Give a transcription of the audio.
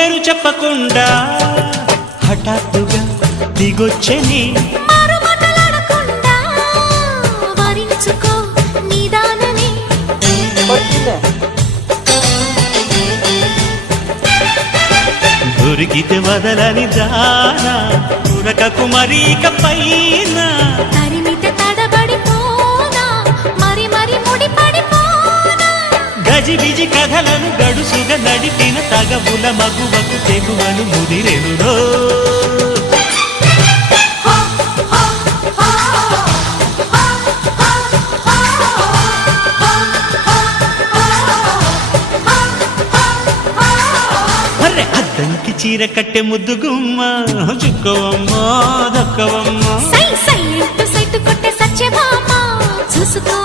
పేరు చెప్పకుండా హఠాత్తుగా దిగొచ్చని దొరికితే వదలని దానా ఉరకకు మరీక పైన గజిబిజి కథలను గడుసుగా నడిపిన తగవుల మగువకు తెగువను ముదిరెనురో అద్దంకి చీర కట్టె ముద్దు గుమ్మ చుక్కవమ్మా దక్కవమ్మా సై సై కొట్టే సత్యభామ చూసుకో